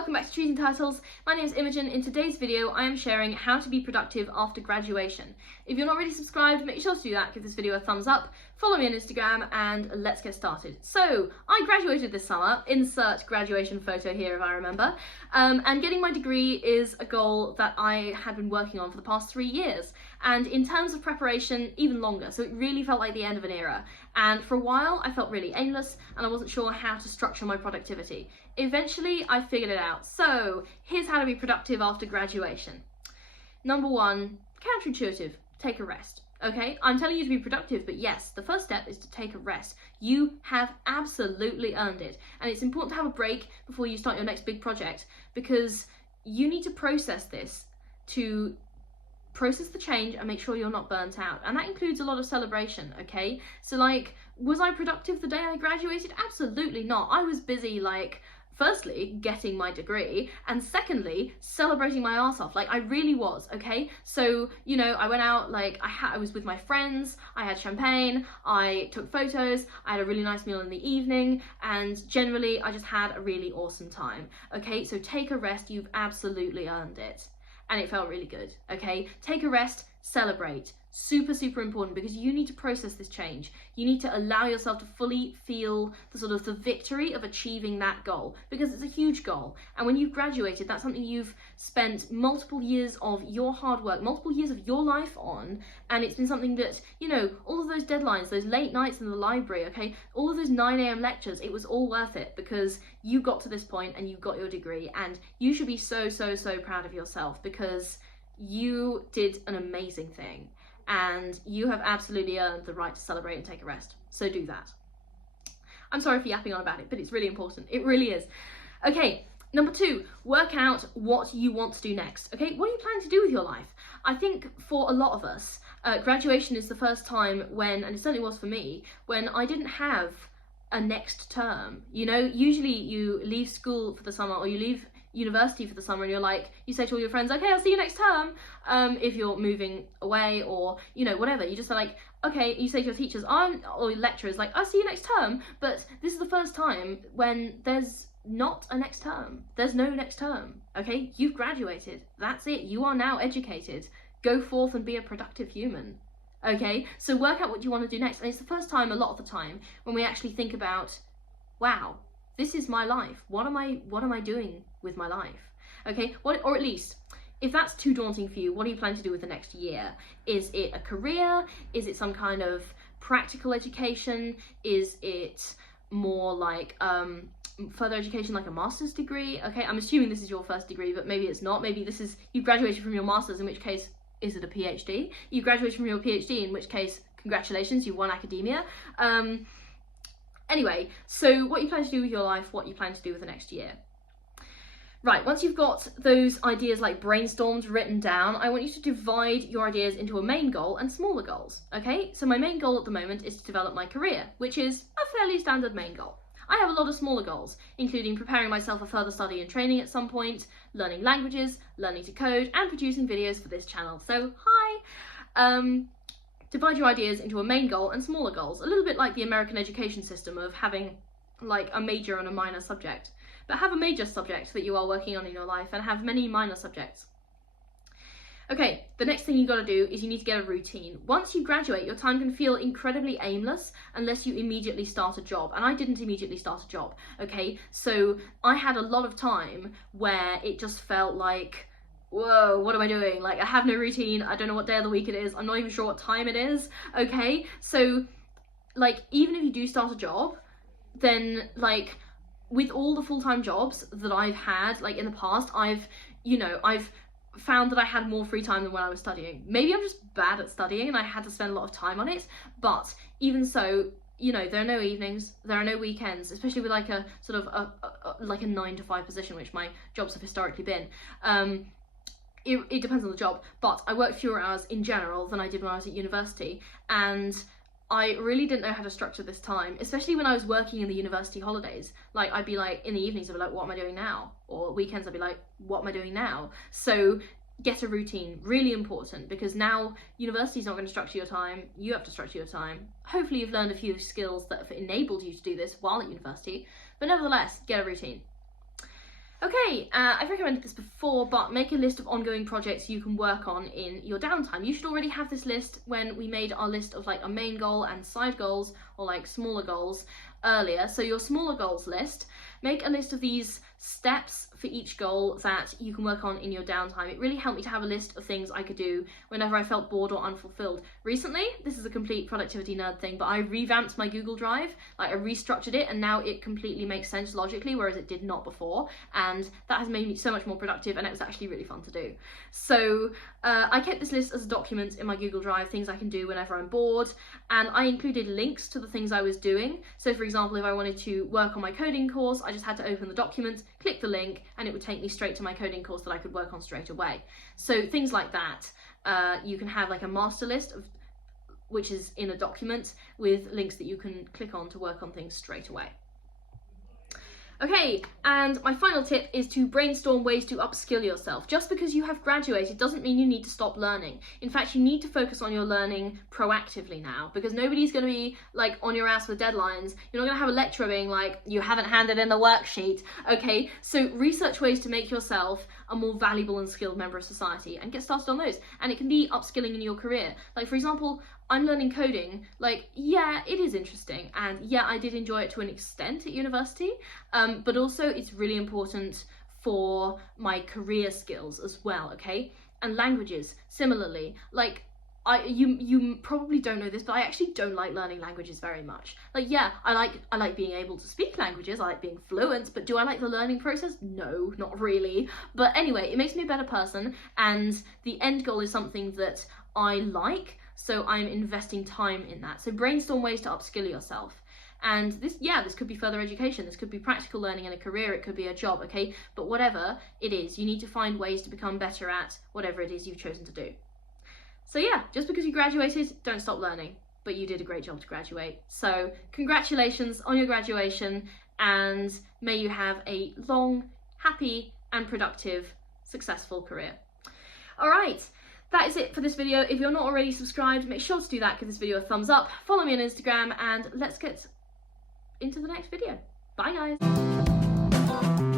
welcome back to Choosing Titles. My name is Imogen. In today's video I am sharing how to be productive after graduation. If you're not already subscribed, make sure to do that, give this video a thumbs up, follow me on Instagram, and let's get started. So, I graduated this summer, insert graduation photo here if I remember, and getting my degree is a goal that I had been working on for the past 3 years. And in terms of preparation, even longer, so it really felt like the end of an era. And for a while I felt really aimless and I wasn't sure how to structure my productivity. Eventually I figured it out. So here's how to be productive after graduation. Number one, counterintuitive, take a rest. Okay, I'm telling you to be productive, but yes, the first step is to take a rest. You have absolutely earned it. And it's important to have a break before you start your next big project, because you need to process this, to process the change and make sure you're not burnt out. And that includes a lot of celebration, okay? So like, was I productive the day I graduated? Absolutely not. I was busy, like, firstly, getting my degree, and secondly, celebrating my arse off. Like, I really was, okay? So, you know, I went out, like, I was with my friends, I had champagne, I took photos, I had a really nice meal in the evening, and generally, I just had a really awesome time, okay? So take a rest, you've absolutely earned it. And it felt really good, okay? Take a rest, celebrate. Super, super important, because you need to process this change. You need to allow yourself to fully feel the sort of the victory of achieving that goal, because it's a huge goal. And when you've graduated, that's something you've spent multiple years of your hard work, multiple years of your life on, and it's been something that, you know, all of those deadlines, those late nights in the library, okay, all of those 9 a.m. lectures, it was all worth it, because you got to this point and you got your degree, and you should be so, so, so proud of yourself, because you did an amazing thing. And you have absolutely earned the right to celebrate and take a rest. So do that. I'm sorry for yapping on about it, but it's really important. It really is. Okay, number two, work out what you want to do next. Okay, what are you planning to do with your life? I think for a lot of us, graduation is the first time when, and it certainly was for me, when I didn't have a next term. You know, usually you leave school for the summer, or you leave university for the summer, and you're like, you say to all your friends, okay, I'll see you next term, if you're moving away, or, you know, whatever. You just are like, okay, you say to your teachers, or your lecturers, like, I'll see you next term. But this is the first time when there's not a next term. There's no next term, okay? You've graduated. That's it. You are now educated. Go forth and be a productive human. Okay, so work out what you want to do next. And it's the first time, a lot of the time, when we actually think about, wow, this is my life. What am I doing with my life? Okay, or at least, if that's too daunting for you, what are you planning to do with the next year? Is it a career? Is it some kind of practical education? Is it more like further education, like a master's degree? Okay, I'm assuming this is your first degree, but maybe it's not. Maybe this is, you graduated from your master's, in which case, is it a PhD? You graduated from your PhD, in which case, congratulations, you won academia. Anyway, so what you plan to do with your life, what you plan to do with the next year. Right, once you've got those ideas like brainstormed, written down, I want you to divide your ideas into a main goal and smaller goals, okay? So my main goal at the moment is to develop my career, which is a fairly standard main goal. I have a lot of smaller goals, including preparing myself for further study and training at some point, learning languages, learning to code, and producing videos for this channel. So, hi! Divide your ideas into a main goal and smaller goals, a little bit like the American education system of having like a major and a minor subject. But have a major subject that you are working on in your life and have many minor subjects. Okay, the next thing you got to do is you need to get a routine. Once you graduate, your time can feel incredibly aimless unless you immediately start a job. And I didn't immediately start a job, okay? So I had a lot of time where it just felt like, whoa, what am I doing? Like, I have no routine, I don't know what day of the week it is, I'm not even sure what time it is, okay? So, like, even if you do start a job, then, like, with all the full-time jobs that I've had, like, in the past, I've found that I had more free time than when I was studying. Maybe I'm just bad at studying and I had to spend a lot of time on it, but even so, you know, there are no evenings, there are no weekends, especially with like a sort of like a 9 to 5 position, which my jobs have historically been. It depends on the job, but I work fewer hours in general than I did when I was at university, and I really didn't know how to structure this time, especially when I was working in the university holidays. Like, I'd be like, in the evenings I'd be like, what am I doing now? Or weekends I'd be like, what am I doing now? So get a routine, really important, because now university's not going to structure your time, you have to structure your time. Hopefully you've learned a few skills that have enabled you to do this while at university, but nevertheless, get a routine. Okay, I've recommended this before, but make a list of ongoing projects you can work on in your downtime. You should already have this list when we made our list of like a main goal and side goals, or like smaller goals earlier. So your smaller goals list, make a list of these steps for each goal that you can work on in your downtime. It really helped me to have a list of things I could do whenever I felt bored or unfulfilled. Recently, this is a complete productivity nerd thing, but I revamped my Google Drive, like I restructured it, and now it completely makes sense logically, whereas it did not before, and that has made me so much more productive, and it was actually really fun to do. So I kept this list as a document in my Google Drive, things I can do whenever I'm bored, and I included links to the things I was doing. So for example, if I wanted to work on my coding course, I just had to open the document, click the link, and it would take me straight to my coding course that I could work on straight away. So things like that. You can have like a master list of which is in a document with links that you can click on to work on things straight away. Okay, and my final tip is to brainstorm ways to upskill yourself. Just because you have graduated doesn't mean you need to stop learning. In fact, you need to focus on your learning proactively now, because nobody's going to be like on your ass with deadlines. You're not going to have a lecturer being like, you haven't handed in the worksheet. Okay, so research ways to make yourself a more valuable and skilled member of society and get started on those. And it can be upskilling in your career. Like for example, I'm learning coding. Like, yeah, it is interesting, and yeah, I did enjoy it to an extent at university, but also it's really important for my career skills as well, okay? And languages, similarly. Like, you probably don't know this, but I actually don't like learning languages very much. Like, yeah, I like being able to speak languages, I like being fluent, but do I like the learning process? No, not really. But anyway, it makes me a better person, and the end goal is something that I like, so I'm investing time in that. So brainstorm ways to upskill yourself. And this could be further education, this could be practical learning in a career, it could be a job, okay? But whatever it is, you need to find ways to become better at whatever it is you've chosen to do. So yeah, just because you graduated, don't stop learning, but you did a great job to graduate. So congratulations on your graduation, and may you have a long, happy, and productive, successful career. All right. That is it for this video. If you're not already subscribed, make sure to do that, give this video a thumbs up, follow me on Instagram, and let's get into the next video. Bye guys!